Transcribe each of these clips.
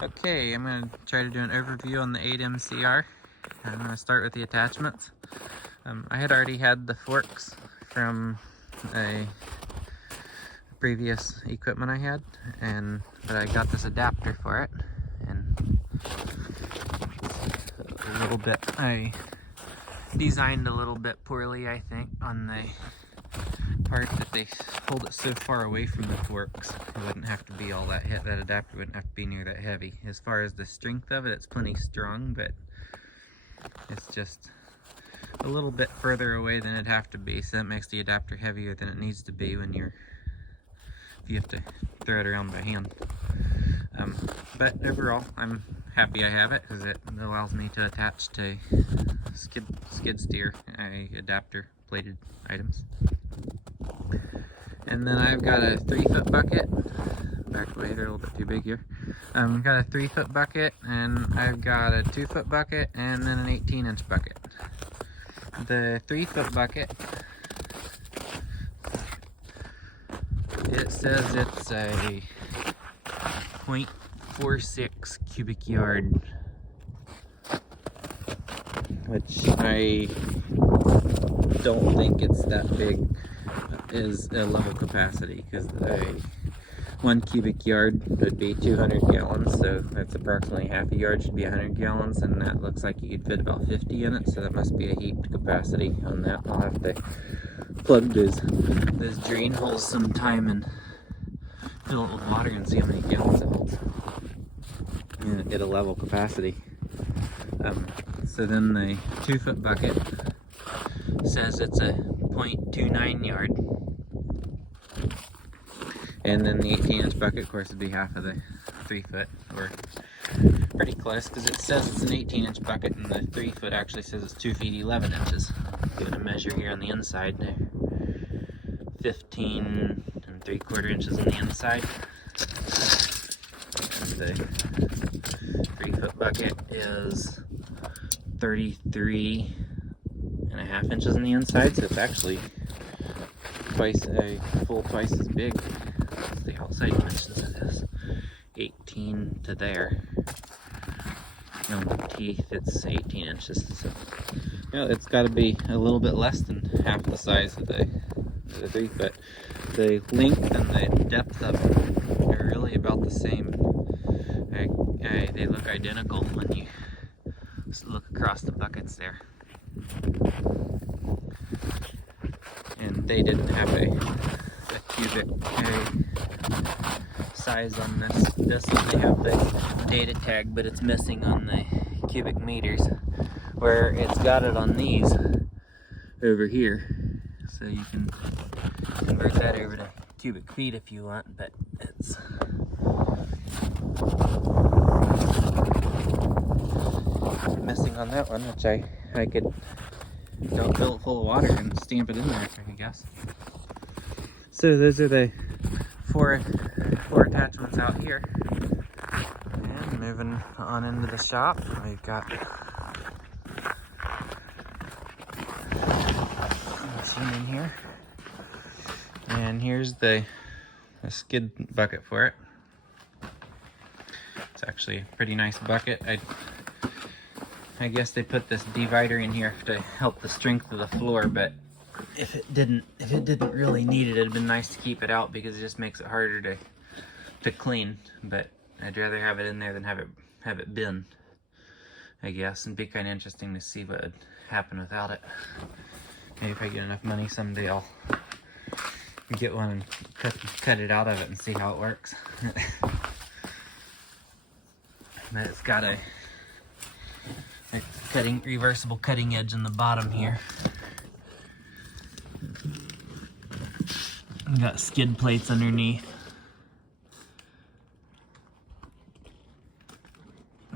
Okay, I'm going to try to do an overview on the 8MCR. I'm going to start with the attachments. I had already had the forks from a previous equipment I had, but I got this adapter for it, and I designed a little bit poorly, I think, on the part that they hold it so far away from the forks. It wouldn't have to be all that heavy. That adapter wouldn't have to be near that heavy. As far as the strength of it, it's plenty strong, but it's just a little bit further away than it'd have to be, so that makes the adapter heavier than it needs to be if you have to throw it around by hand. But overall, I'm happy I have it because it allows me to attach to skid steer adapter plated items. And then I've got a 3-foot bucket. Back away, they're a little bit too big here. I've got a 3-foot bucket, and I've got a 2-foot bucket, and then an 18-inch bucket. The 3-foot bucket, it says it's a 0.46 cubic yard, which I don't think it's that big is a level capacity, because 1 cubic yard would be 200 gallons, so that's approximately half a yard should be 100 gallons, and that looks like you could fit about 50 in it, so that must be a heaped capacity on that. I'll have to plug those drain holes sometime and fill it with water and see how many gallons it holds and get a level capacity. So then the 2-foot bucket says it's a 0.29 yard. And then the 18-inch bucket, of course, would be half of the 3-foot, or pretty close, because it says it's an 18-inch bucket, and the 3-foot actually says it's 2 feet 11 inches. Give it a measure here on the inside. 15 3/4 inches on the inside. The 3-foot bucket is 33.5 inches on the inside, so it's actually twice as big as the outside dimensions of this. 18 to there. On the teeth, it's 18 inches. So, it's got to be a little bit less than half the size of the 3-foot. The length and the depth of them are really about the same. They look identical when you look across the buckets there. And they didn't have a cubic size on this one. They have the data tag, but it's missing on the cubic meters, where it's got it on these over here. So you can convert that over to cubic feet if you want, but it's missing on that one, which I could fill it full of water and stamp it in there, I guess. So those are the four attachments out here. And moving on into the shop, we've got machine in here. And here's the skid bucket for it. It's actually a pretty nice bucket. I guess they put this divider in here to help the strength of the floor, but if it didn't really need it, it'd been nice to keep it out because it just makes it harder to clean. But I'd rather have it in there than have it bin, I guess. And be kind of interesting to see what would happen without it. Maybe if I get enough money someday, I'll get one and cut it out of it and see how it works. But it's got a reversible cutting edge on the bottom here. We got skid plates underneath.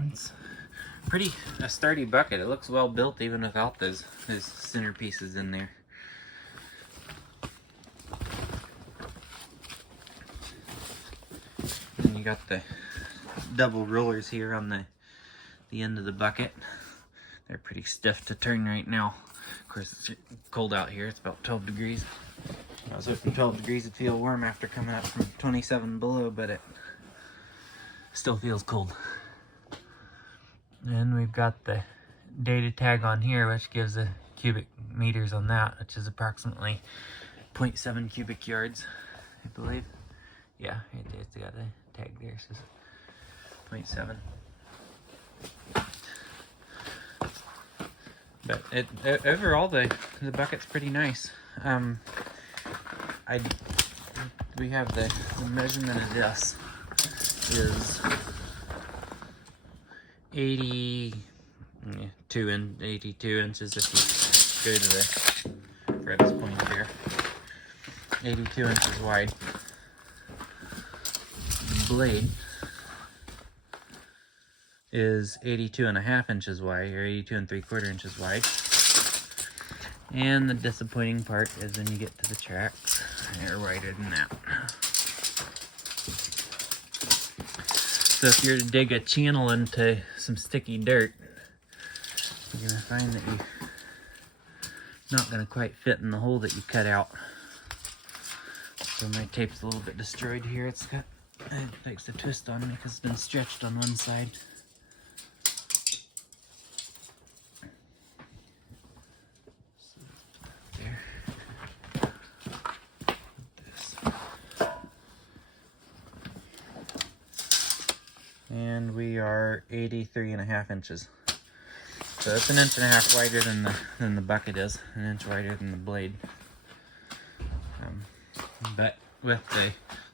It's a sturdy bucket. It looks well built even without those center pieces in there. And you got the double rollers here on the end of the bucket. They're pretty stiff to turn right now. Of course, it's cold out here. It's about 12 degrees. I was hoping 12 degrees would feel warm after coming up from 27 below, but it still feels cold. And we've got the data tag on here, which gives the cubic meters on that, which is approximately 0.7 cubic yards, I believe. Yeah, it's got a tag there, says 0.7. But overall, the bucket's pretty nice. We have the measurement of this is 82 inches if you go to the furthest point here. 82 inches wide. The blade is 82.5 inches wide, or 82 3/4 inches wide. And the disappointing part is when you get to the tracks, they're wider than that. So if you're to dig a channel into some sticky dirt, you're gonna find that you're not gonna quite fit in the hole that you cut out. So my tape's a little bit destroyed here. It likes to twist on me because it's been stretched on one side. There. And we are 83.5 inches. So it's 1.5 inches wider than the bucket is, 1 inch wider than the blade. But with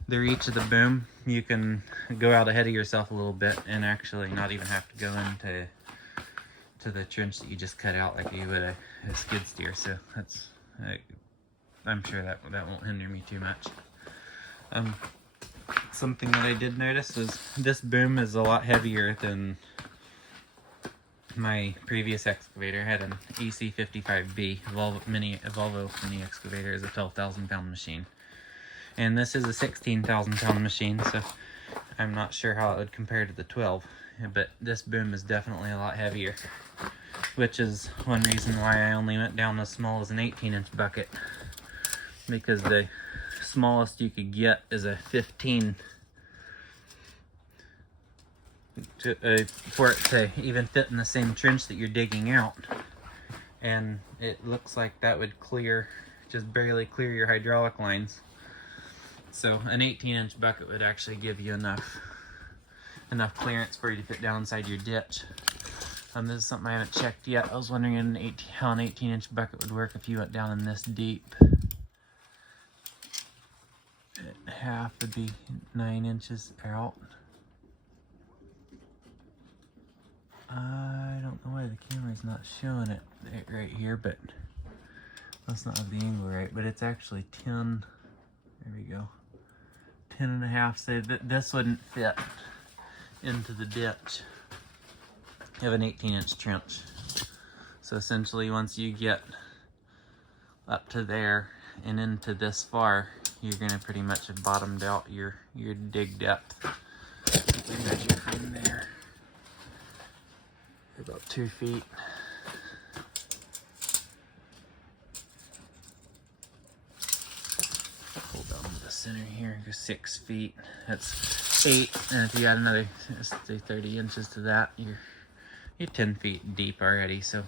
the reach of the boom, you can go out ahead of yourself a little bit and actually not even have to go into the trench that you just cut out like you would a skid steer. So that's I'm sure that won't hinder me too much. Something that I did notice is this boom is a lot heavier than my previous excavator. I had an EC55B Volvo mini excavator. Is a 12,000 pound machine, and this is a 16,000 pound machine, so I'm not sure how it would compare to the 12, but this boom is definitely a lot heavier, which is one reason why I only went down as small as an 18-inch bucket, because the smallest you could get is a 15 for it to even fit in the same trench that you're digging out. And it looks like that would just barely clear your hydraulic lines. So an 18-inch bucket would actually give you enough clearance for you to fit down inside your ditch. This is something I haven't checked yet. I was wondering how an 18-inch bucket would work if you went down in this deep. Half would be 9 inches out. I don't know why the camera's not showing it right here, but let's not have the angle right. But it's actually 10. There we go. 10.5. So this wouldn't fit into the ditch of an 18-inch trench. So essentially, once you get up to there and into this far, you're going to pretty much have bottomed out your dig depth. We measure from there. About 2 feet. Pull down to the center here, go 6 feet. That's 8, and if you add another, say 30 inches to that, you're 10 feet deep already. So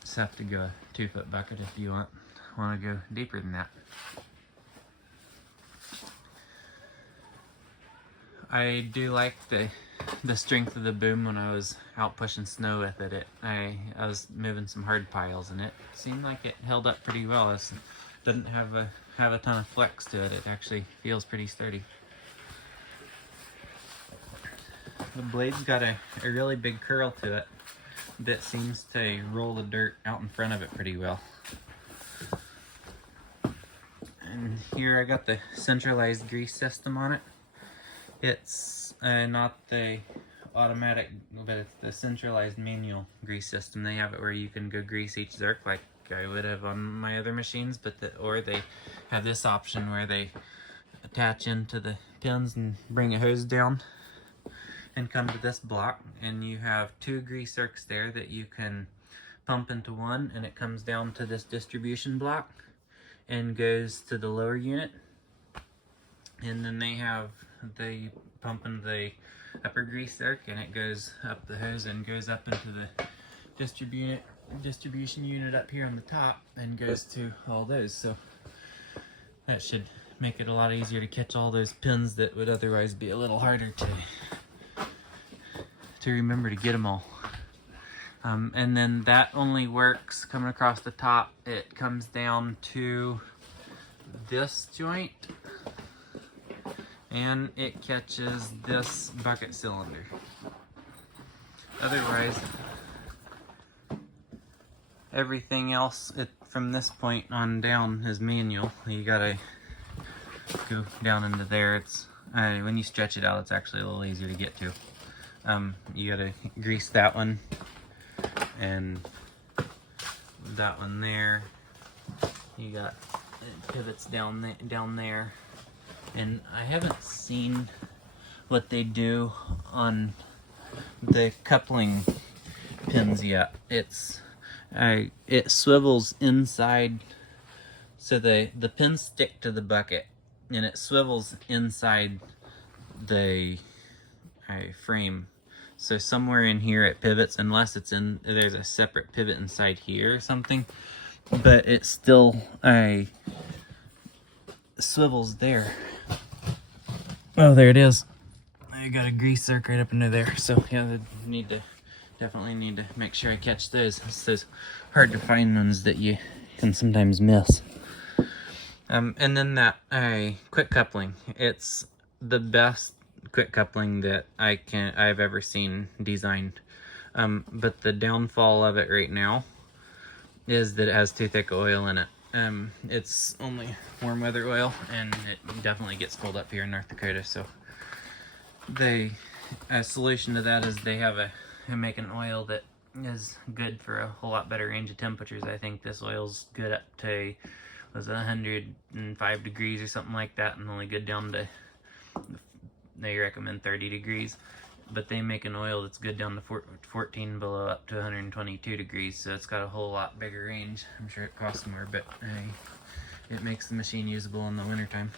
just have to go a 2-foot bucket if you want to go deeper than that. I do like the strength of the boom. When I was out pushing snow with it, I was moving some hard piles, and it seemed like it held up pretty well. It didn't have a ton of flex to it. It actually feels pretty sturdy. The blade's got a really big curl to it that seems to roll the dirt out in front of it pretty well. And here I got the centralized grease system on it. It's not the automatic, but it's the centralized manual grease system. They have it where you can go grease each zerk like I would have on my other machines, or they have this option where they attach into the pins and bring a hose down and come to this block, and you have 2 grease zerks there that you can pump into one, and it comes down to this distribution block and goes to the lower unit. And then they pump into the upper grease arc, and it goes up the hose and goes up into the distribution unit up here on the top and goes to all those. So that should make it a lot easier to catch all those pins that would otherwise be a little harder to remember to get them all. And then that only works coming across the top. It comes down to this joint and it catches this bucket cylinder. Otherwise, everything else from this point on down is manual. You gotta go down into there. It's when you stretch it out, it's actually a little easier to get to. You gotta grease that one and that one there. You got pivots down there, and I haven't seen what they do on the coupling pins yet. It swivels inside, so the pins stick to the bucket, and it swivels inside the frame. So somewhere in here it pivots, unless there's a separate pivot inside here or something, but it still swivels there. Oh, there it is. I got a grease arc right up into there. So yeah, definitely need to make sure I catch those. It's those hard to find ones that you can sometimes miss. And then that quick coupling. It's the best quick coupling that I've ever seen designed. But the downfall of it right now is that it has too thick oil in it. It's only warm weather oil, and it definitely gets cold up here in North Dakota. So a solution to that is they make an oil that is good for a whole lot better range of temperatures. I think this oil's good up to 105 degrees or something like that, and only good down to, they recommend 30 degrees. But they make an oil that's good down to 14 below up to 122 degrees, so it's got a whole lot bigger range. I'm sure it costs more, but it makes the machine usable in the wintertime.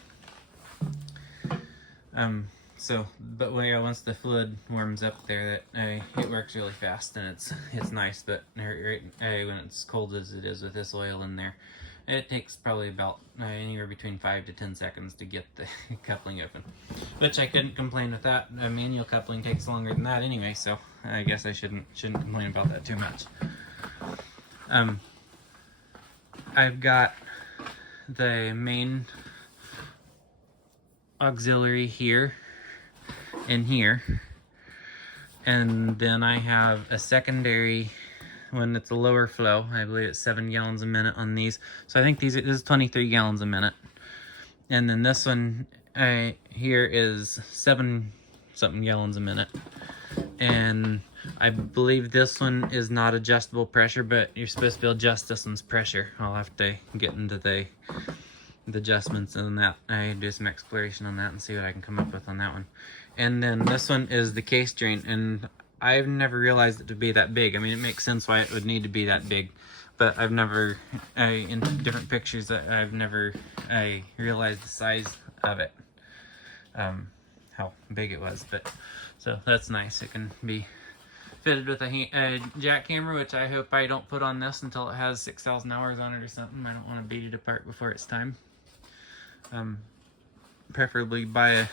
But once the fluid warms up there, it works really fast, and it's nice. But when it's cold as it is with this oil in there, it takes probably about anywhere between 5 to 10 seconds to get the coupling open, which I couldn't complain with that. Manual coupling takes longer than that anyway, so I guess I shouldn't complain about that too much. I've got the main auxiliary here and here, and then I have a secondary when it's a lower flow. I believe it's 7 gallons a minute on these. So I think this is 23 gallons a minute. And then this one here is 7 something gallons a minute. And I believe this one is not adjustable pressure, but you're supposed to be able to adjust this one's pressure. I'll have to get into the adjustments and that. I do some exploration on that and see what I can come up with on that one. And then this one is the case drain, and I've never realized it to be that big. I mean, it makes sense why it would need to be that big, but I've never, in different pictures, I've never realized the size of it, how big it was. But so that's nice. It can be fitted with a jackhammer, which I hope I don't put on this until it has 6,000 hours on it or something. I don't want to beat it apart before it's time. Preferably buy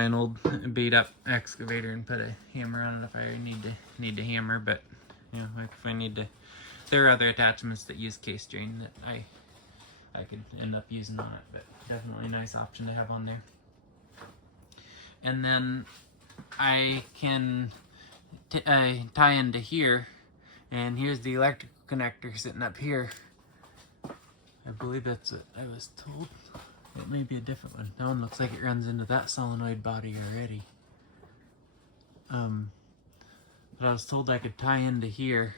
an old beat up excavator and put a hammer on it if I need to hammer. But you know, if I need to, there are other attachments that use case drain that I could end up using on it, but definitely a nice option to have on there. And then I can tie into here, and here's the electrical connector sitting up here. I believe that's what I was told. It may be a different one. That one looks like it runs into that solenoid body already. But I was told I could tie into here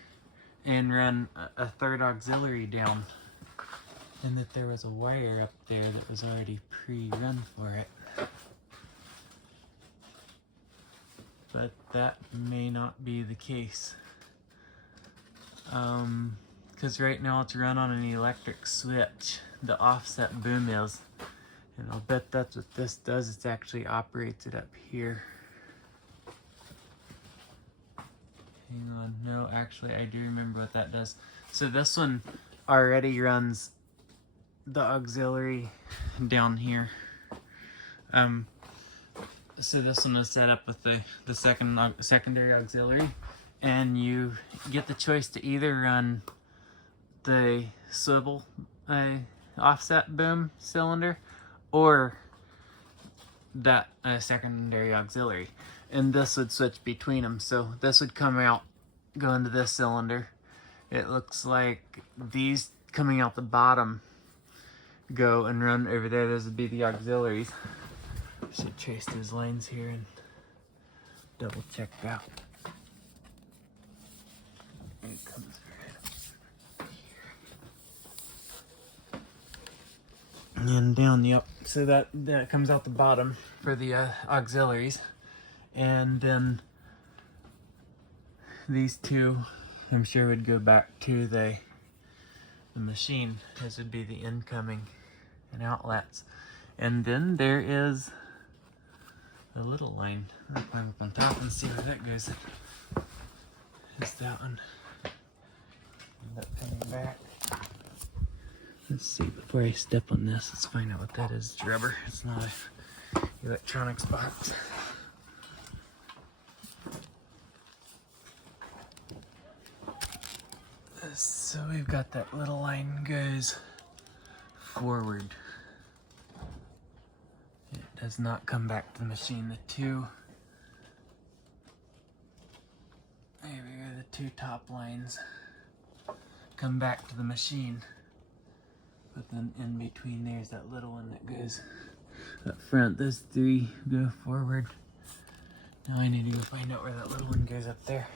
and run a third auxiliary down, and that there was a wire up there that was already pre-run for it. But that may not be the case. Because right now it's run on an electric switch. The offset boom is. And I'll bet that's what this does. It actually operates it up here. Hang on, no, actually I do remember what that does. So this one already runs the auxiliary down here. So this one is set up with the secondary auxiliary, and you get the choice to either run the swivel offset boom cylinder or that secondary auxiliary, and this would switch between them. So this would come out, go into this cylinder. It looks like these coming out the bottom go and run over there. Those would be the auxiliaries. Should trace those lines here and double check that. It comes right up here. And down, yep. So that comes out the bottom for the auxiliaries. And then these two, I'm sure, would go back to the machine. This would be the incoming and outlets. And then there is a little line. I'll climb up on top and see where that goes. Is that one. End up coming back. Let's see, before I step on this, let's find out what that is. It's rubber. It's not a electronics box. So we've got that little line goes forward. It does not come back to the machine. The two, there we go, the two top lines come back to the machine. But then in between there's that little one that goes up front. Those three go forward. Now I need to go find out where that little one goes up there.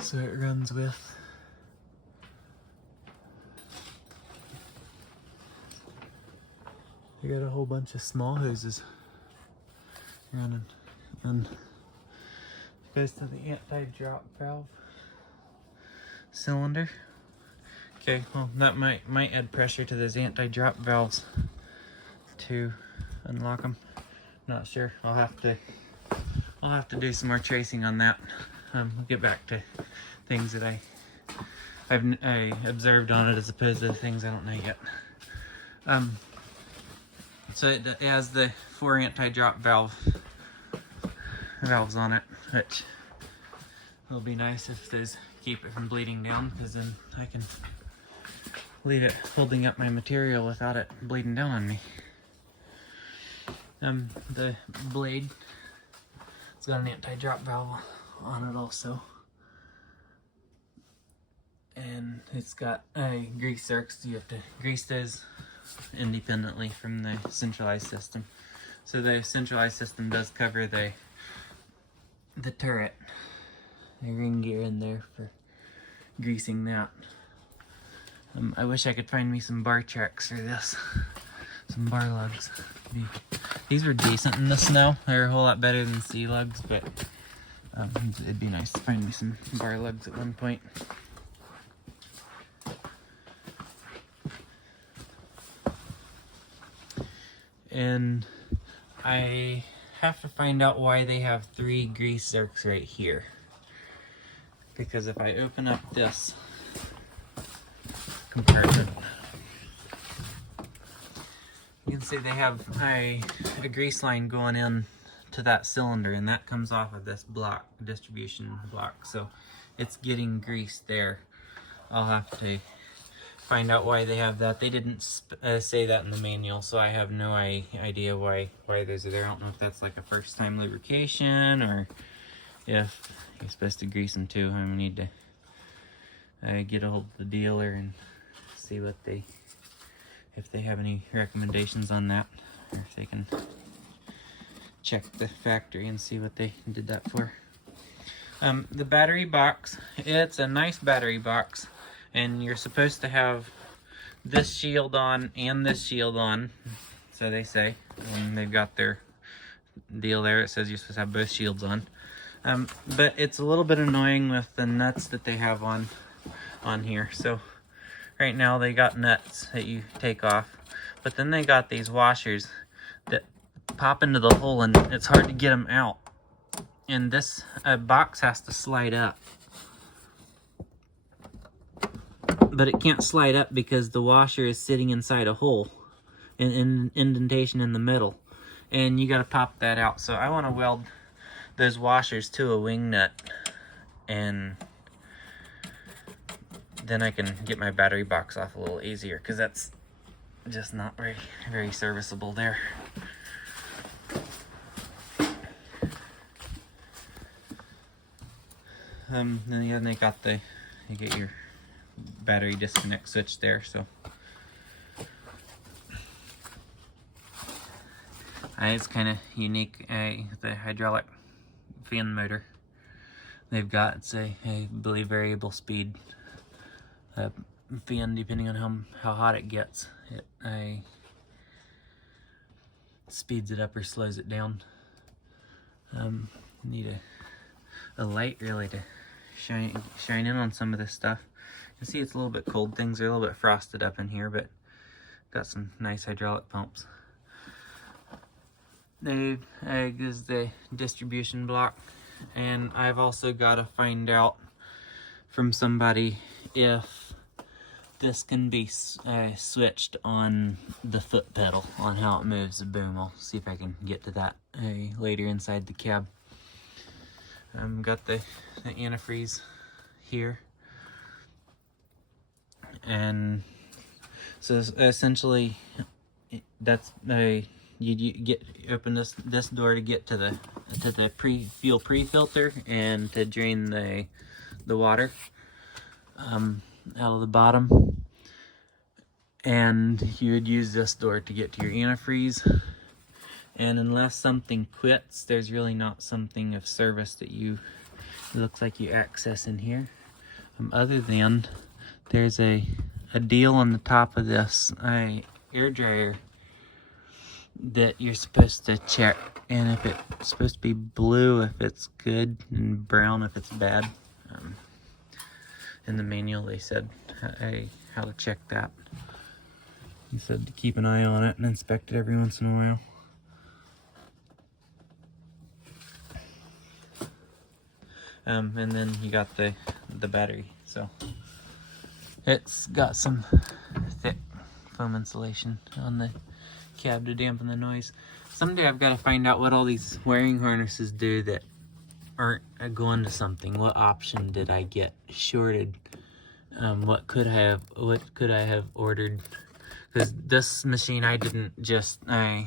So it runs with I got a whole bunch of small hoses running, and it goes to the anti-drop valve cylinder. Okay, well that might add pressure to those anti-drop valves to unlock them. Not sure. I'll have to do some more tracing on that. We'll get back to things that I observed on it as opposed to the things I don't know yet. So it has the 4 anti-drop valves on it, which will be nice if those keep it from bleeding down, because then I can leave it holding up my material without it bleeding down on me. The blade, it's got an anti-drop valve on it also, and it's got grease zerks. You have to grease those independently from the centralized system. So the centralized system does cover the turret, the ring gear in there for greasing that. I wish I could find me some bar checks for this, some bar lugs. These were decent in the snow. They're a whole lot better than sea lugs, but it'd be nice to find me some bar lugs at one point. And I have to find out why they have 3 grease zerks right here. Because if I open up this compartment, you can see they have a grease line going in to that cylinder, and that comes off of this block, distribution block. So it's getting grease there. I'll have to find out why they have that. They didn't say that in the manual, so I have no idea why those are there. I don't know if that's like a first time lubrication, or if you're supposed to grease them too. I'm gonna need to get a hold of the dealer and see what if they have any recommendations on that, or if they can check the factory and see what they did that for. The battery box, it's a nice battery box, and you're supposed to have this shield on and this shield on, so they say, and they've got their deal there. It says you're supposed to have both shields on, but it's a little bit annoying with the nuts that they have on here. So right now they got nuts that you take off, but then they got these washers that pop into the hole and it's hard to get them out. And this box has to slide up. But it can't slide up because the washer is sitting inside a hole, in indentation in the middle. And you gotta pop that out. So I wanna weld those washers to a wing nut, and then I can get my battery box off a little easier, because that's just not very serviceable there. Then they got you get your battery disconnect switch there, so it's kind of unique. The hydraulic fan motor they've got, it's I believe variable speed fan, depending on how hot it gets. It speeds it up or slows it down. Need a light really to shine in on some of this stuff. You can see it's a little bit cold. Things are a little bit frosted up in here, but got some nice hydraulic pumps. They is the distribution block, and I've also got to find out from somebody if this can be switched on the foot pedal, on how it moves the boom. I'll see if I can get to that later inside the cab. Got the antifreeze here, and so essentially that's you open this door to get to the fuel pre-filter and to drain the water out of the bottom, and you would use this door to get to your antifreeze. And unless something quits, there's really not something of service that it looks like you access in here. Other than there's a deal on the top of this air dryer that you're supposed to check, and if it's supposed to be blue if it's good and brown if it's bad. In the manual they said how to check that. He said to keep an eye on it and inspect it every once in a while. And then you got the battery. So it's got some thick foam insulation on the cab to dampen the noise. Someday I've got to find out what all these wiring harnesses do that aren't going to something. What option did I get shorted? What could I have ordered? Because this machine, I didn't just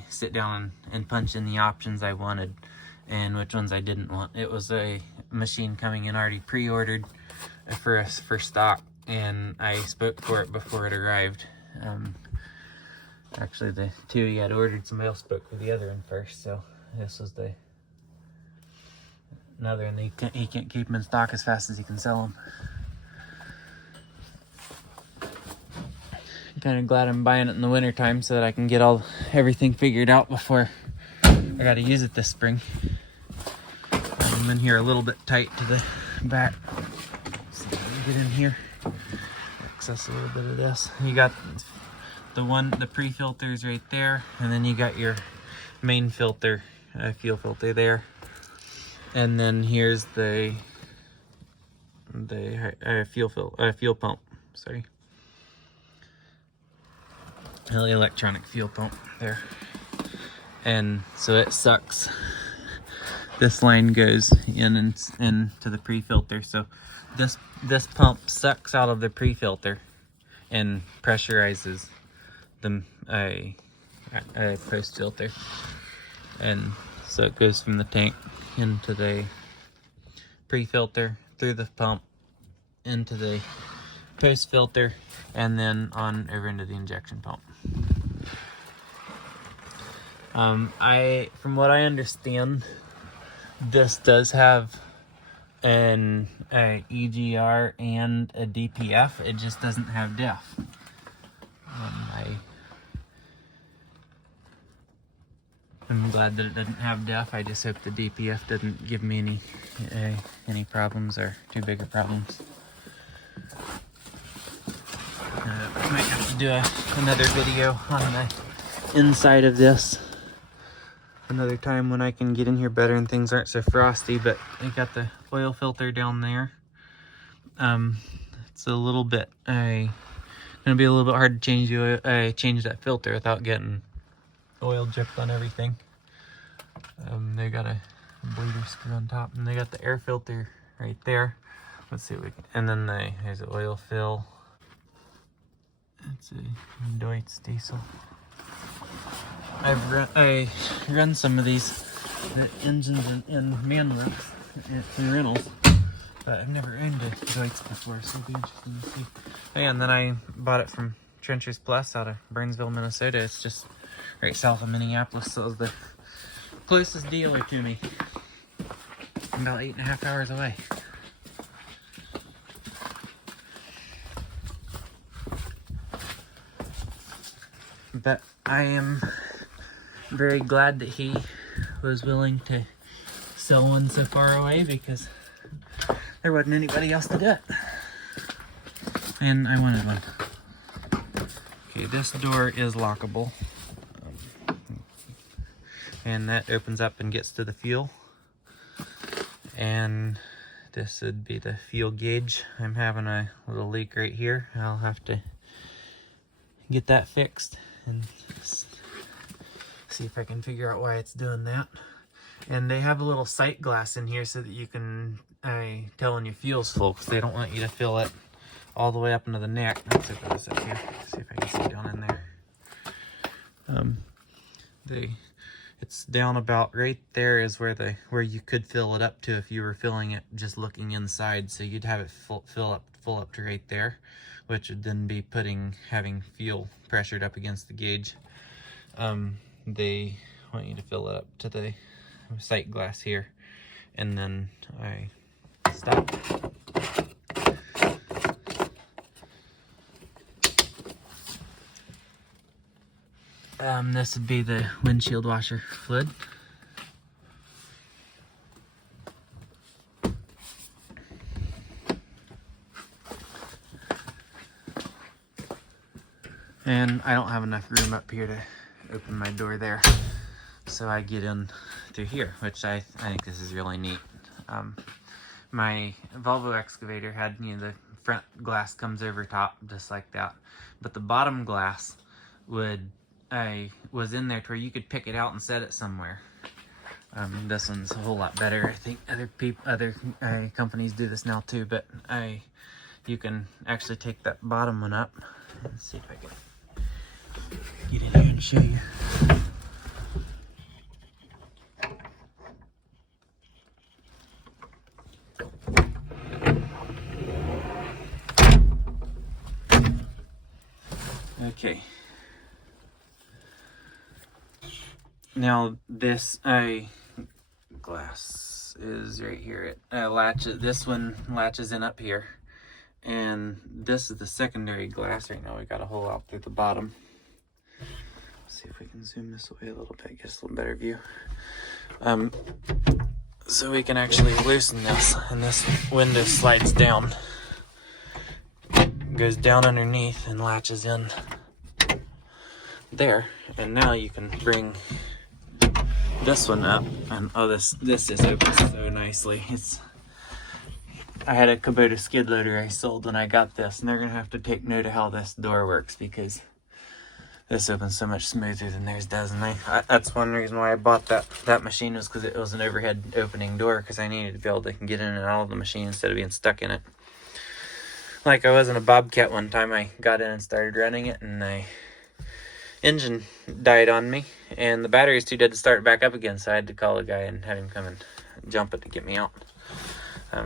sit down and punch in the options I wanted and which ones I didn't want. It was a machine coming in already pre-ordered for stock, and I spoke for it before it arrived. Actually, the two he had ordered, somebody else spoke for the other one first, so this was another, and he can't keep them in stock as fast as he can sell them. I'm kind of glad I'm buying it in the winter time so that I can get everything figured out before I got to use it this spring. I'm in here a little bit tight to the back. Let's see if I can get in here. Access a little bit of this. You got the pre-filters right there, and then you got your main filter, fuel filter there, and then here's the fuel pump. Sorry, the electronic fuel pump there, and so it sucks. This line goes in to the pre-filter, so this pump sucks out of the pre-filter and pressurizes the post filter, and so it goes from the tank into the pre-filter, through the pump into the post filter, and then on over into the injection pump. From what I understand, this does have an EGR and a DPF. It just doesn't have DEF. I'm glad that it doesn't have DEF. I just hope the DPF doesn't give me any problems, or too big of problems. I might have to do another video on the inside of this. another time when I can get in here better and things aren't so frosty. But I got the oil filter down there. It's a little bit, gonna be a little bit hard to change the oil, change that filter without getting oil dripped on everything. They got a bleeder screw on top, and they got the air filter right there. Let's see what we can, and then there's the oil fill. It's a Deutz diesel. I run some of these engines in manual in rentals, but I've never owned a Deutz before, so it'll be interesting to see. Oh, yeah, and then I bought it from Trenchers Plus out of Burnsville, Minnesota. It's just right south of Minneapolis, so it was the closest dealer to me. About 8.5 hours away. But I am very glad that he was willing to sell one so far away, because there wasn't anybody else to do it. And I wanted one. Okay, this door is lockable. And that opens up and gets to the fuel. And this would be the fuel gauge. I'm having a little leak right here. I'll have to get that fixed and see if I can figure out why it's doing that. And they have a little sight glass in here so that you can tell when your fuel's full, because they don't want you to fill it all the way up into the neck. Let's open this up here, see if I can see down in there. It's down about right there is where you could fill it up to if you were filling it just looking inside. So you'd have it full up to right there, which would then be having fuel pressured up against the gauge. They want you to fill it up to the sight glass here, and then I stop. This would be the windshield washer fluid. And I don't have enough room up here to open my door there, so I get in through here, which I think this is really neat. My Volvo excavator had, the front glass comes over top just like that, but the bottom glass was in there to where you could pick it out and set it somewhere. This one's a whole lot better. I think other companies do this now too, but you can actually take that bottom one up. Let's see if I can get in here and show you. Okay. Now this glass is right here. It this one latches in up here, and this is the secondary glass. Right now we got a hole out through the bottom. Let's see if we can zoom this way a little bit, get a little better view. So we can actually loosen this, and this window slides down, goes down underneath and latches in there. And now you can bring this one up, and this is open so nicely. I had a Kubota skid loader I sold when I got this, and they're gonna have to take note of how this door works, because this opens so much smoother than theirs does. And that's one reason why I bought that machine, was because it was an overhead opening door, because I needed to be able to get in and out of the machine instead of being stuck in it. Like I was in a Bobcat one time, I got in and started running it, and engine died on me, and the battery's too dead to start it back up again, so I had to call a guy and have him come and jump it to get me out.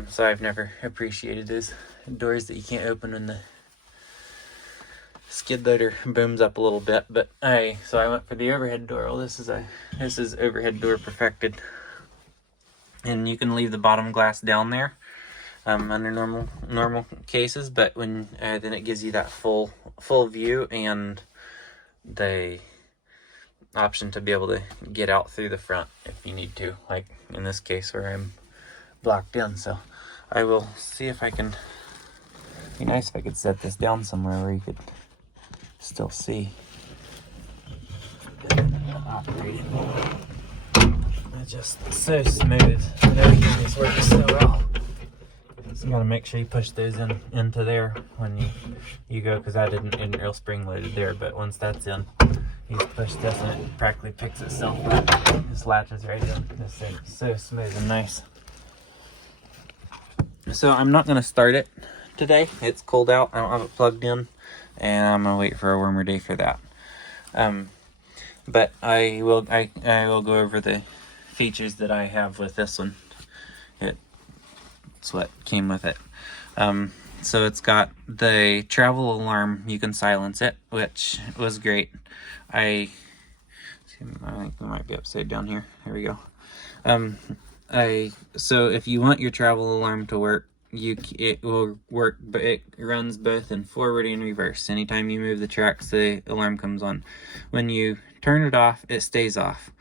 So I've never appreciated those doors that you can't open when the skid loader booms up a little bit. But so I went for the overhead door. Well, this is overhead door perfected, and you can leave the bottom glass down there under normal cases, but when then it gives you that full view and the option to be able to get out through the front if you need to, like in this case where I'm blocked in. So I will see if I can, it'd be nice if I could set this down somewhere where you could still see operate it. It's just so smooth and everything just works so well. So you gotta make sure you push those into there when you go, because I didn't real spring loaded there, but once that's in, you just push this and it practically picks itself up. It just latches right in. This thing is so smooth and nice. So I'm not gonna start it today. It's cold out. I don't have it plugged in, and I'm gonna wait for a warmer day for that. But I will go over the features that I have with this one. It's what came with it. So it's got the travel alarm. You can silence it, which was great. I think we might be upside down here. There we go. So if you want your travel alarm to work, it will work, but it runs both in forward and reverse. Anytime you move the tracks, the alarm comes on. When you turn it off, it stays off.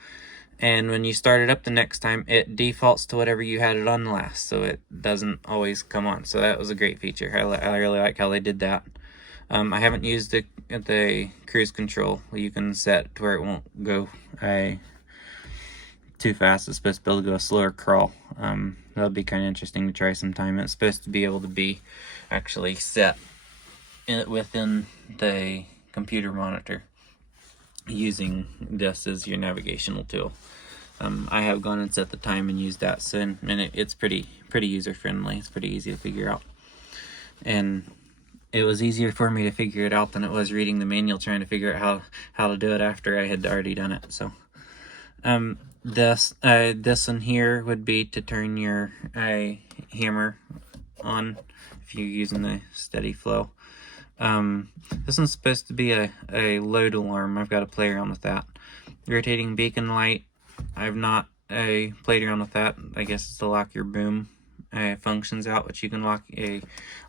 And when you start it up the next time, it defaults to whatever you had it on last, so it doesn't always come on. So that was a great feature. I really like how they did that. I haven't used the cruise control. You can set to where it won't go too fast. It's supposed to be able to go a slower crawl. That'll be kind of interesting to try sometime. It's supposed to be able to be actually set within the computer monitor using this as your navigational tool. I have gone and set the time and used that, so it's pretty user friendly. It's pretty easy to figure out, and it was easier for me to figure it out than it was reading the manual trying to figure out how to do it after I had already done it. So this one here would be to turn your hammer on if you're using the steady flow. This one's supposed to be a load alarm. I've got to play around with that. Rotating beacon light, I've not played around with that. I guess it's to lock your boom functions out, which you can lock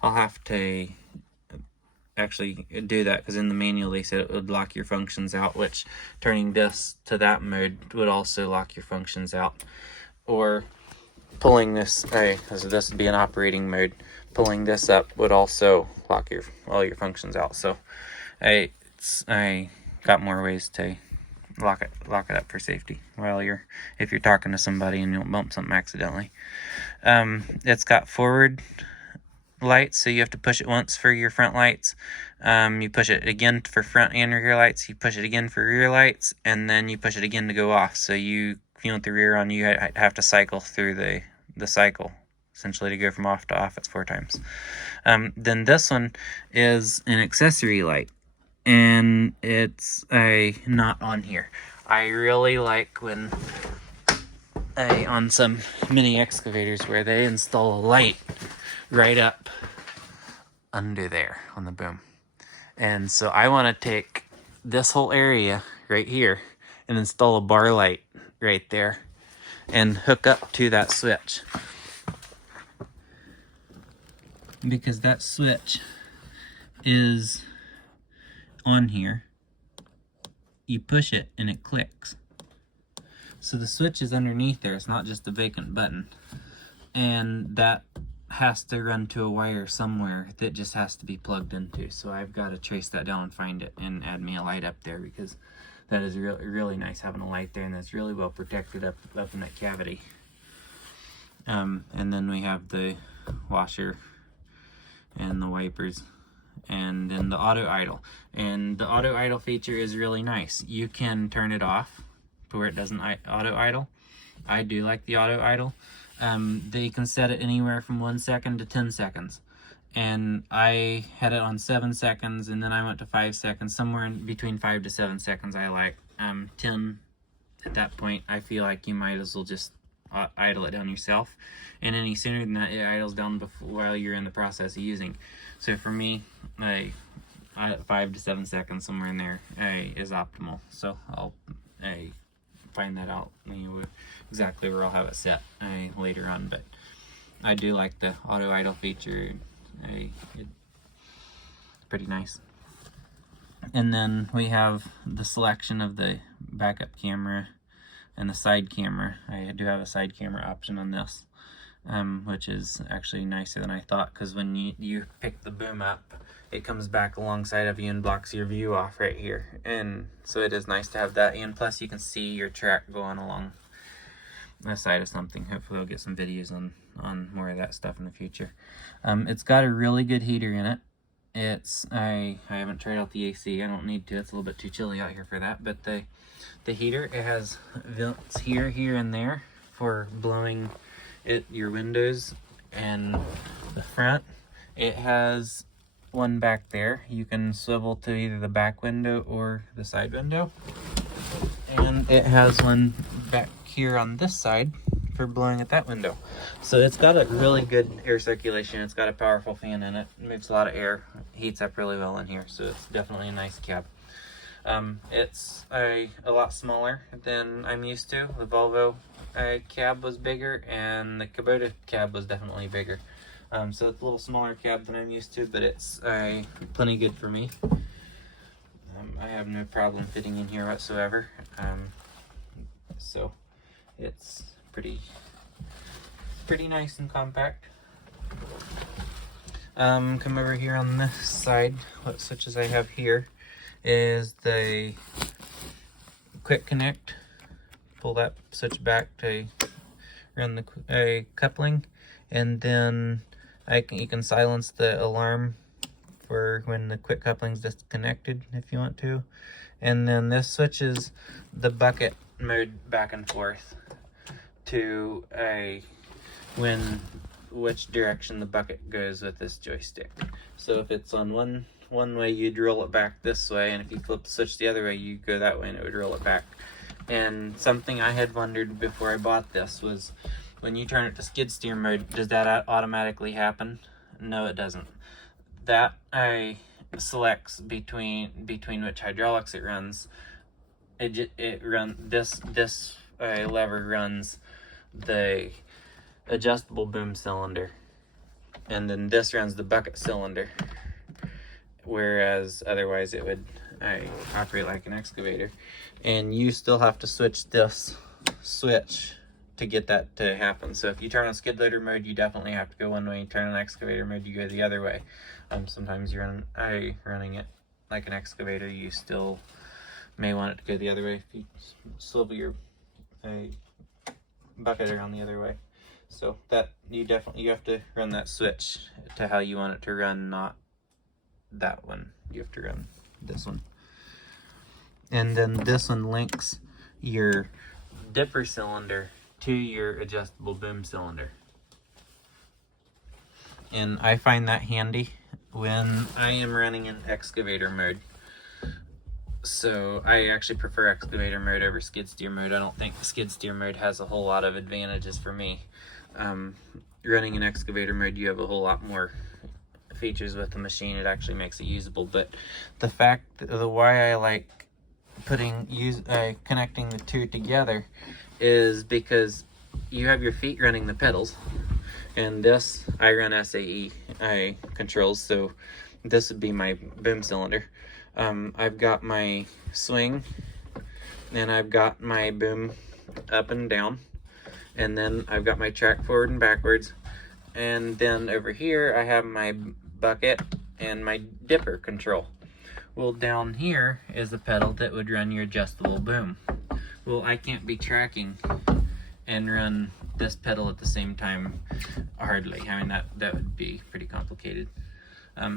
I'll have to actually do that, because in the manual they said it would lock your functions out, which turning this to that mode would also lock your functions out. Or pulling this, because this would be an operating mode, pulling this up would also lock all your functions out. So I got more ways to lock it up for safety if you're talking to somebody and you'll bump something accidentally. It's got forward lights, so you have to push it once for your front lights. You push it again for front and rear lights. You push it again for rear lights, and then you push it again to go off. So if you want the rear on, you have to cycle through the cycle, essentially, to go from off to off. It's 4 times. Then this one is an accessory light, and it's not on here. I really like when on some mini excavators where they install a light right up under there on the boom. And so I want to take this whole area right here and install a bar light right there and hook up to that switch, because that switch is on here. You push it and it clicks. So the switch is underneath there. It's not just a vacant button. And that has to run to a wire somewhere that just has to be plugged into. So I've got to trace that down and find it and add me a light up there, because that is really nice having a light there, and that's really well protected up in that cavity. And then we have the washer and the wipers, and then the auto idle. And the auto idle feature is really nice. You can turn it off to where it doesn't auto idle. I do like the auto idle. They can set it anywhere from 1 second to 10 seconds. And I had it on 7 seconds, and then I went to 5 seconds, somewhere in between 5 to 7 seconds. I like 10. At that point, I feel like you might as well just idle it down yourself. And any sooner than that, it idles down while you're in the process of using. So for me, 5 to 7 seconds, somewhere in there, is optimal. So I'll find that out exactly where I'll have it set later on. But I do like the auto idle feature. It's pretty nice. And then we have the selection of the backup camera and the side camera. I do have a side camera option on this, which is actually nicer than I thought, because when you pick the boom up, it comes back alongside of you and blocks your view off right here. And so it is nice to have that, and plus you can see your track going along side of something. Hopefully I'll get some videos on more of that stuff in the future. It's got a really good heater in it. I haven't tried out the AC. I don't need to. It's a little bit too chilly out here for that. But the heater, it has vents here, and there for blowing your windows and the front. It has one back there. You can swivel to either the back window or the side window. And it has one back here on this side for blowing at that window. So it's got a really good air circulation. It's got a powerful fan in it. It moves a lot of air. It heats up really well in here, so it's definitely a nice cab. It's a lot smaller than I'm used to. The Volvo cab was bigger, and the Kubota cab was definitely bigger. So it's a little smaller cab than I'm used to, but it's plenty good for me. I have no problem fitting in here whatsoever. So it's pretty nice and compact. Come over here on this side. What switches I have here is the quick connect. Pull that switch back to run the coupling, and then you can silence the alarm for when the quick coupling's disconnected if you want to. And then this switches the bucket mode back and forth to which direction the bucket goes with this joystick. So if it's on one way, you'd roll it back this way, and if you flip the switch the other way, you go that way and it would roll it back. And something I had wondered before I bought this was, when you turn it to skid steer mode, does that automatically happen? No, it doesn't. That selects between which hydraulics it runs. This lever runs the adjustable boom cylinder, and then this runs the bucket cylinder, whereas otherwise it would operate like an excavator. And you still have to switch this switch to get that to happen. So if you turn on skid loader mode, you definitely have to go one way. You turn on excavator mode, you go the other way. Sometimes you're running it like an excavator, you still may want it to go the other way if you swivel your bucket around the other way. So that you have to run that switch to how you want it to run, not that one. You have to run this one. And then this one links your dipper cylinder to your adjustable boom cylinder. And I find that handy when I am running in excavator mode. So I actually prefer excavator mode over skid steer mode. I don't think skid steer mode has a whole lot of advantages for me. Running in excavator mode, you have a whole lot more features with the machine. It actually makes it usable. But the why I like connecting the two together is because you have your feet running the pedals, and this I run SAE controls, so this would be my boom cylinder. I've got my swing, and I've got my boom up and down, and then I've got my track forward and backwards, and then over here I have my bucket and my dipper control. Well, down here is a pedal that would run your adjustable boom. Well, I can't be tracking and run this pedal at the same time, hardly. I mean, that would be pretty complicated.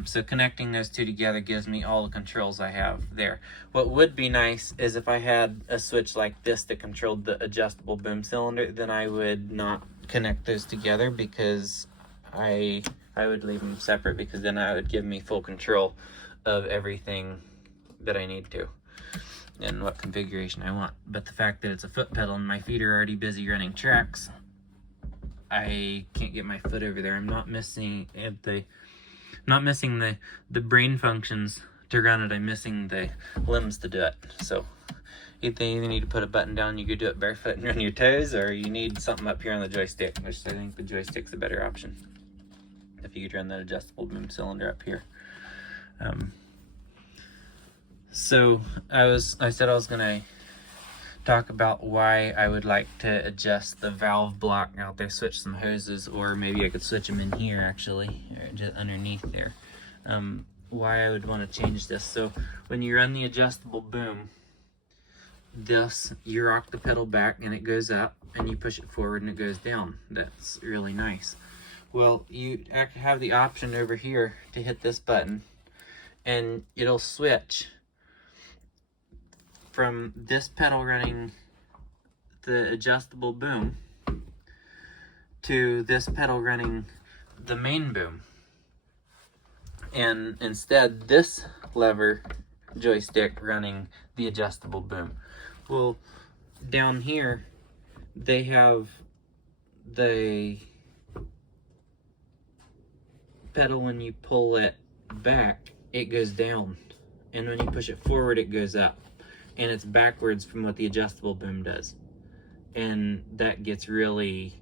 So connecting those two together gives me all the controls I have there. What would be nice is if I had a switch like this that controlled the adjustable boom cylinder, then I would not connect those together, because I would leave them separate, because then that would give me full control of everything that I need to and what configuration I want. But the fact that it's a foot pedal and my feet are already busy running tracks, I can't get my foot over there. I'm not missing the brain functions to run it. I'm missing the limbs to do it. So you either need to put a button down, you could do it barefoot and run your toes, or you need something up here on the joystick, which I think the joystick's a better option. If you could run that adjustable boom cylinder up here. So I said I was gonna talk about why I would like to adjust the valve block out there, switch some hoses, or maybe I could switch them in here actually, or just underneath there. Why I would want to change this. So when you run the adjustable boom, this, you rock the pedal back and it goes up, and you push it forward and it goes down. That's really nice. Well, you have the option over here to hit this button, and it'll switch from this pedal running the adjustable boom to this pedal running the main boom. And instead, this lever joystick running the adjustable boom. Well, down here, they have the pedal. When you pull it back, it goes down. And when you push it forward, it goes up. And it's backwards from what the adjustable boom does. And that gets really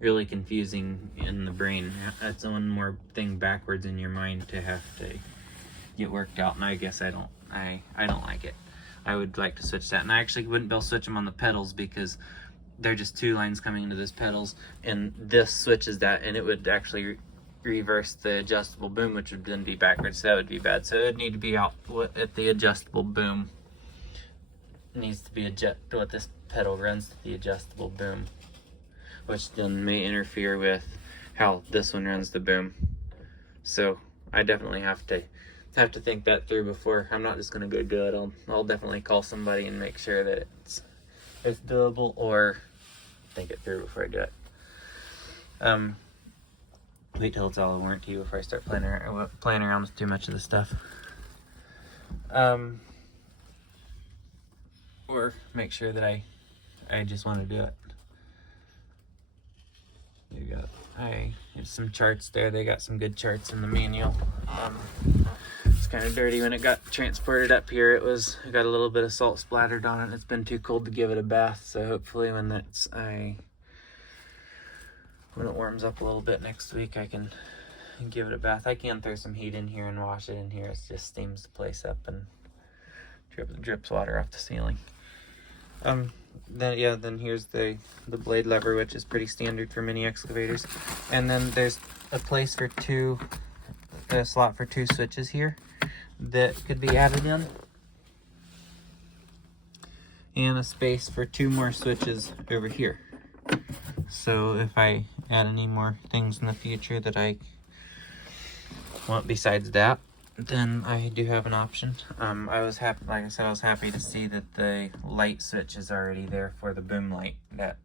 confusing in the brain. That's one more thing backwards in your mind to have to get worked out, and I guess I don't like it. I would like to switch that, and I actually wouldn't be able to switch them on the pedals because they're just two lines coming into those pedals, and this switches that, and it would actually reverse the adjustable boom, which would then be backwards, so that would be bad. So it would need to be out at the adjustable boom. It needs to be what this pedal runs to the adjustable boom, which then may interfere with how this one runs the boom. So I definitely have to think that through before. I'm not just gonna go do it. I'll definitely call somebody and make sure that it's doable, or think it through before I do it. Wait till it's all in warranty before I start playing around with too much of the stuff. Or make sure that I just want to do it. There's some charts there. They got some good charts in the manual. It's kind of dirty when it got transported up here. It got a little bit of salt splattered on it. It's been too cold to give it a bath, so hopefully when it warms up a little bit next week, I can give it a bath. I can throw some heat in here and wash it in here. It just steams the place up and drips water off the ceiling. Then here's the blade lever, which is pretty standard for mini excavators. And then there's a place for a slot for two switches here that could be added in. And a space for two more switches over here. So if I add any more things in the future that I want besides that, then I do have an option. I was happy, like I said, I was happy to see that the light switch is already there for the boom light. That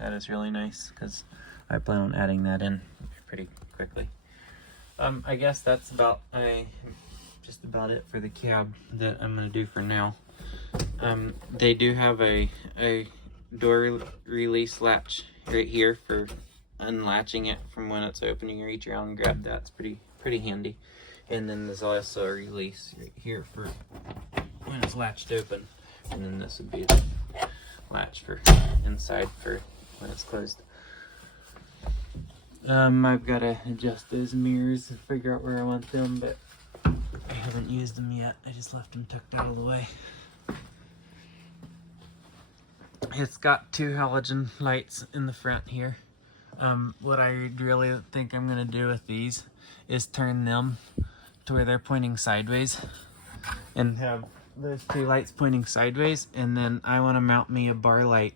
is really nice, because I plan on adding that in pretty quickly. I guess that's just about it for the cab that I'm gonna do for now. They do have a door release latch right here for unlatching it from when it's open. You can reach around and grab that. It's pretty handy. And then there's also a release right here for when it's latched open. And then this would be the latch for inside for when it's closed. I've got to adjust those mirrors and figure out where I want them, but I haven't used them yet. I just left them tucked out of the way. It's got two halogen lights in the front here. What I really think I'm going to do with these is turn them to where they're pointing sideways and have those two lights pointing sideways, and then I want to mount me a bar light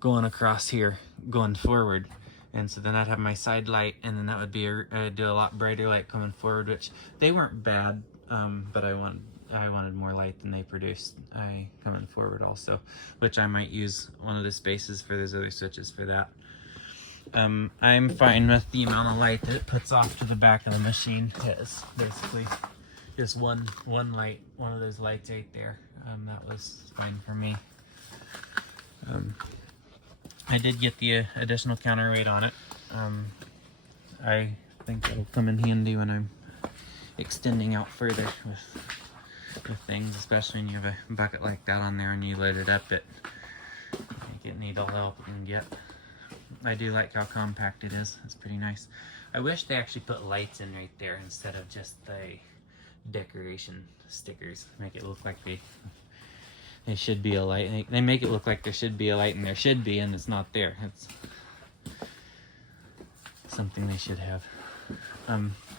going across here going forward, and so then I'd have my side light, and then that would be do a lot brighter light coming forward, which they weren't bad, but I wanted more light than they produced coming forward also, which I might use one of the spaces for those other switches for that. I'm fine with the amount of light that it puts off to the back of the machine. It's basically just one light, one of those lights right there. That was fine for me. I did get the additional counterweight on it. I think it'll come in handy when I'm extending out further with things, especially when you have a bucket like that on there and you load it up. It need all the help you can get. I do like how compact it is. It's pretty nice. I wish they actually put lights in right there instead of just the decoration stickers. Make it look like they should be a light. They make it look like there should be a light, and there should be, and it's not there. It's something they should have.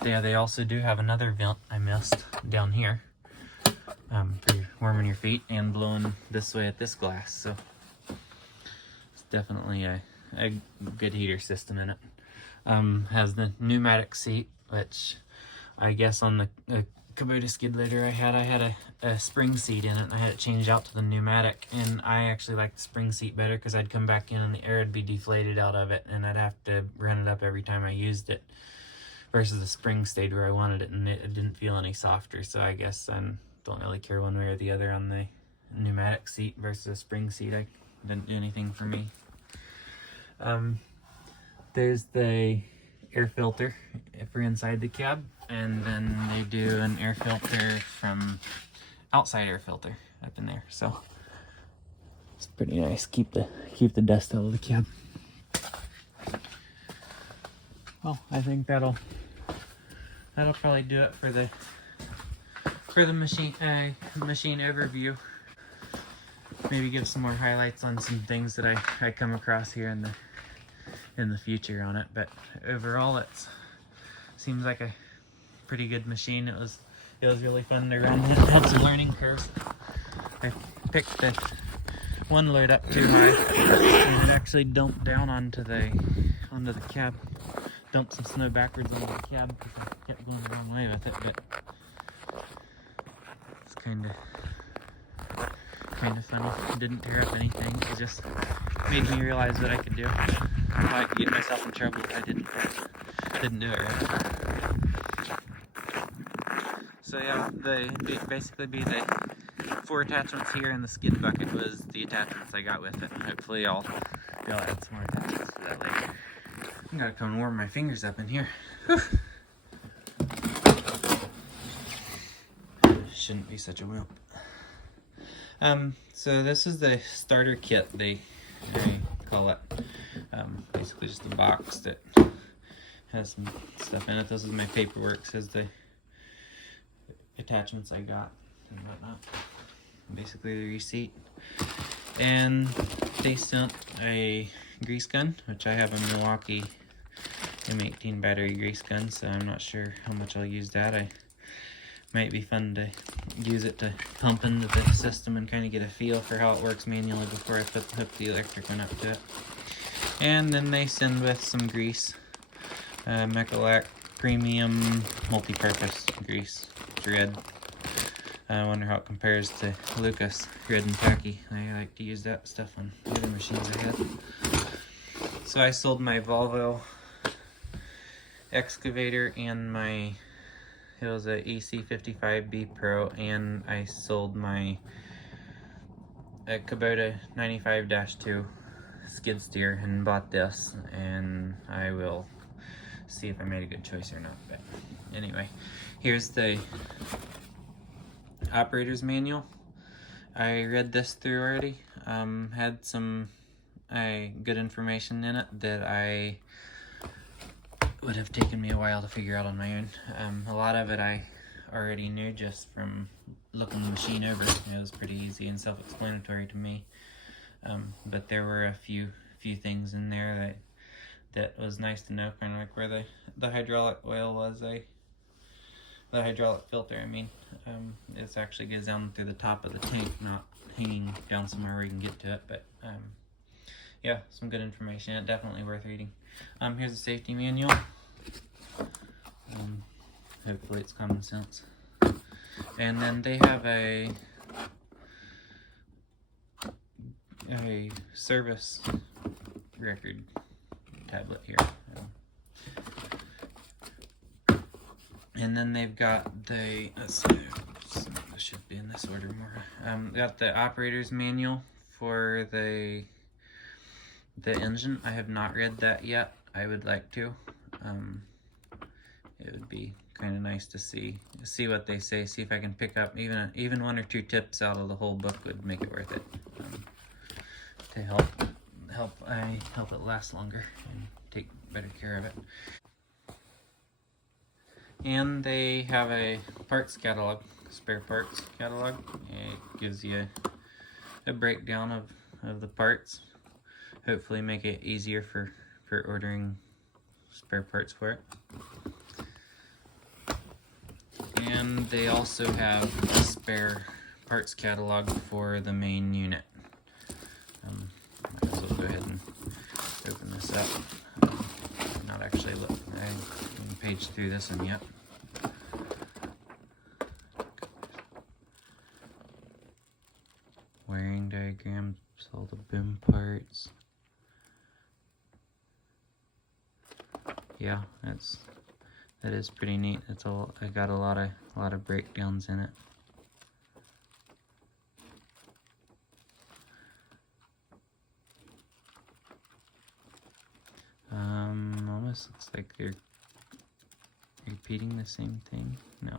They also do have another vent I missed down here. for warming your feet and blowing this way at this glass. So it's definitely a good heater system in it. Has the pneumatic seat, which I guess on the Kubota skid loader I had a spring seat in it, and I had it changed out to the pneumatic, and I actually like the spring seat better because I'd come back in and the air would be deflated out of it, and I'd have to run it up every time I used it, versus the spring stayed where I wanted it, and it didn't feel any softer. So I guess I don't really care one way or the other on the pneumatic seat versus a spring seat. I didn't do anything for me. There's the air filter for inside the cab, and then they do an air filter from outside air filter up in there. So it's pretty nice. Keep the dust out of the cab. Well, I think that'll probably do it for the machine overview. Maybe give some more highlights on some things that I come across here in the future on it, but overall it seems like a pretty good machine. It was really fun to run. It had some learning curves. I picked the one load up too high and it actually dumped down onto the cab. Dumped some snow backwards onto the cab because I kept going the wrong way with it, but it's kind of funny. It didn't tear up anything. It just made me realize what I could do. I could get myself in trouble if I didn't do it right. So yeah, basically the 4 attachments here, and the skid bucket was the attachments I got with it. Hopefully I'll add some more attachments for that later. I gotta come warm my fingers up in here. Whew. Shouldn't be such a wimp. So this is the starter kit, they call it. Basically just a box that has some stuff in it. This is my paperwork, says the attachments I got and whatnot. Basically the receipt. And they sent a grease gun, which I have a Milwaukee M18 battery grease gun, so I'm not sure how much I'll use that. I might be fun to use it to pump into the system and kind of get a feel for how it works manually before I hook the electric one up to it. And then they send with some grease, Mecalac premium multi-purpose grease. It's red. I wonder how it compares to Lucas red and tacky. I like to use that stuff on the other machines I had. So I sold my Volvo excavator and it was a EC55B Pro, and I sold my Kubota 95-2 skid steer and bought this, and I will see if I made a good choice or not. But anyway, here's the operator's manual. I read this through already. Had some good information in it that would have taken me a while to figure out on my own. A lot of it I already knew just from looking the machine over. It was pretty easy and self-explanatory to me. But there were a few things in there that was nice to know, kind of like where the hydraulic oil was, the hydraulic filter, I mean. It actually goes down through the top of the tank, not hanging down somewhere where you can get to it. But yeah, some good information. Definitely worth reading. Here's the safety manual. Hopefully it's common sense. And then they have a service record tablet here. And then they've got let's see, this should be in this order more. Got the operator's manual for the engine. I have not read that yet. I would like to. It would be kind of nice to see what they say. See if I can pick up even 1 or 2 tips out of the whole book would make it worth it. To help it last longer and take better care of it. And they have a parts catalog, spare parts catalog. It gives you a breakdown of the parts. Hopefully make it easier for ordering spare parts for it. And they also have a spare parts catalog for the main unit. So we'll go ahead and open this up. Not actually look. I haven't paged through this one yet. Wiring diagrams, all the boom parts. Yeah, that is pretty neat. It's all, I got a lot of breakdowns in it. Almost looks like they're repeating the same thing. No.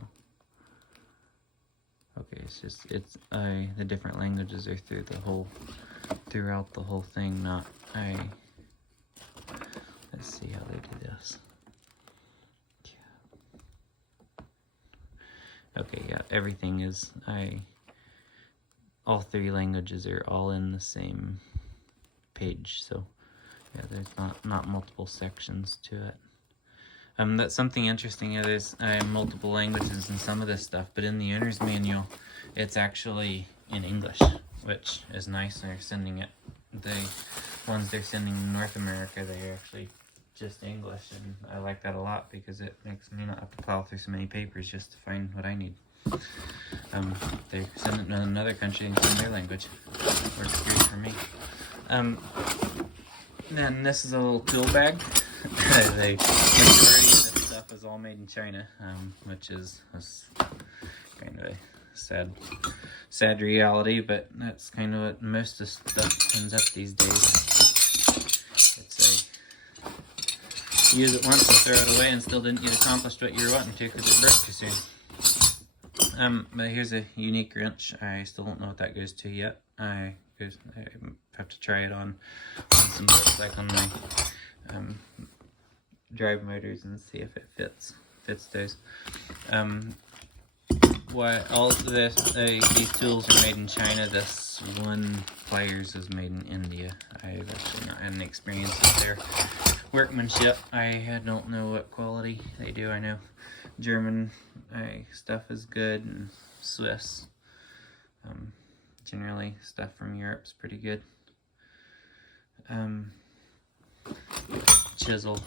Okay, it's just the different languages are throughout the whole thing. Let's see how they do this. Okay, yeah, everything is all 3 languages are all in the same page, so yeah, there's not multiple sections to it. That's something interesting. Yeah, there's multiple languages in some of this stuff, but in the owner's manual, it's actually in English, which is nice. They're sending it. The ones they're sending in North America, they're actually just English, and I like that a lot because it makes me not have to plow through so many papers just to find what I need. They send it in another country and send their language. Works great for me. Then this is a little tool bag. The majority of this stuff is all made in China, which is kind of a sad reality, but that's kind of what most of the stuff ends up these days. It's use it once and throw it away and still didn't get accomplished what you were wanting to because it broke too soon. But here's a unique wrench. I still don't know what that goes to yet. I have to try it on some books, like on my drive motors, and see if it fits those. All of these tools are made in China. This one pliers is made in India. I've actually not had any experience with their workmanship. I don't know what quality they do. I know German stuff is good, and Swiss. Generally, stuff from Europe's pretty good. Chisel,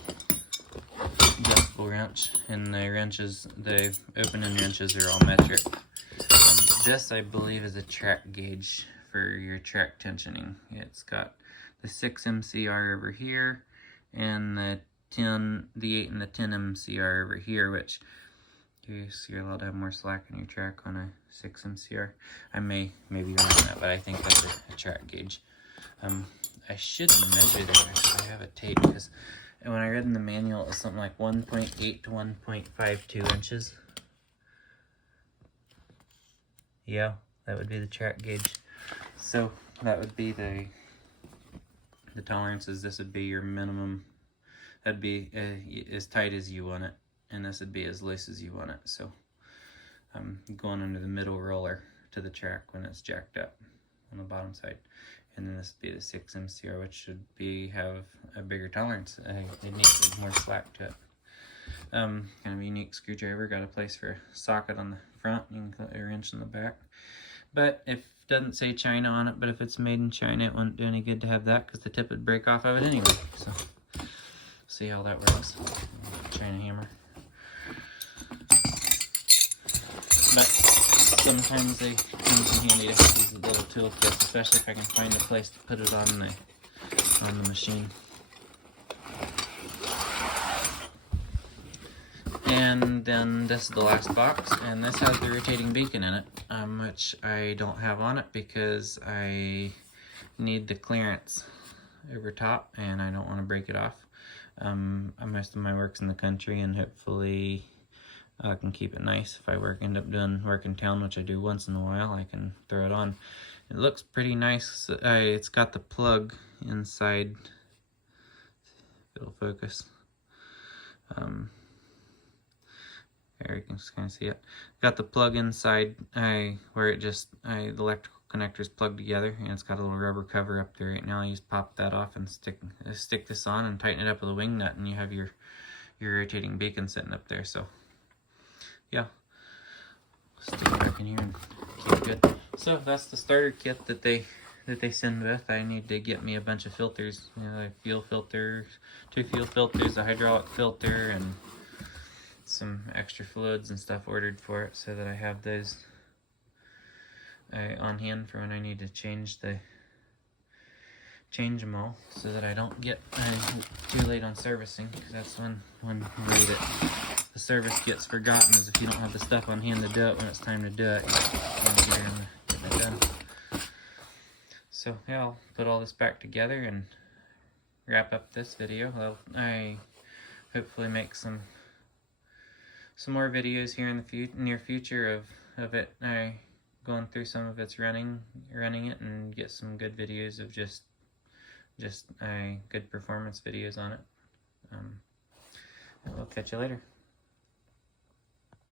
adjustable wrench, and the opening wrenches are all metric. This, I believe, is a track gauge for your track tensioning. It's got the 6 MCR over here, and the 8 and the 10 MCR over here, which you're allowed to have more slack in your track on a 6 MCR. I may be wrong on that, but I think that's a track gauge. I should measure that. Actually, I have a tape, because when I read in the manual, it was something like 1.8 to 1.52 inches. Yeah, that would be the track gauge. So that would be the tolerances. This would be your minimum. That'd be as tight as you want it, and this would be as loose as you want it. So I'm going under the middle roller to the track when it's jacked up on the bottom side. And then this would be the 6 MCR, which should have a bigger tolerance. It needs more slack to it. Kind of a unique screwdriver. Got a place for a socket on the front. You can put a wrench in the back. But if it doesn't say China on it, but if it's made in China, it wouldn't do any good to have that, because the tip would break off of it anyway. So see how that works. China hammer. But sometimes they come in handy to have these little tool kits, especially if I can find a place to put it on the machine. And then this is the last box, and this has the rotating beacon in it, which I don't have on it because I need the clearance over top, and I don't want to break it off. Most of my work's in the country, and hopefully I can keep it nice. If I end up doing work in town, which I do once in a while, I can throw it on. It looks pretty nice. It's got the plug inside. If it'll focus. There you can just kind of see it. Got the plug inside where the electrical connectors plug together, and it's got a little rubber cover up there right now. You just pop that off and stick this on and tighten it up with a wing nut, and you have your rotating beacon sitting up there. So yeah, stick it back in here and keep good. So that's the starter kit that they send with. I need to get me a bunch of filters, you know, like fuel filters, 2 fuel filters, a hydraulic filter, and some extra fluids and stuff ordered for it, so that I have those on hand for when I need to change them all, so that I don't get too late on servicing, because that's one way that the service gets forgotten, is if you don't have the stuff on hand to do it when it's time to do it, you get it done. So yeah, I'll put all this back together and wrap up this video. I hopefully make some more videos here in the near future of it. Going through some of its running it, and get some good videos of just good performance videos on it. We'll catch you later.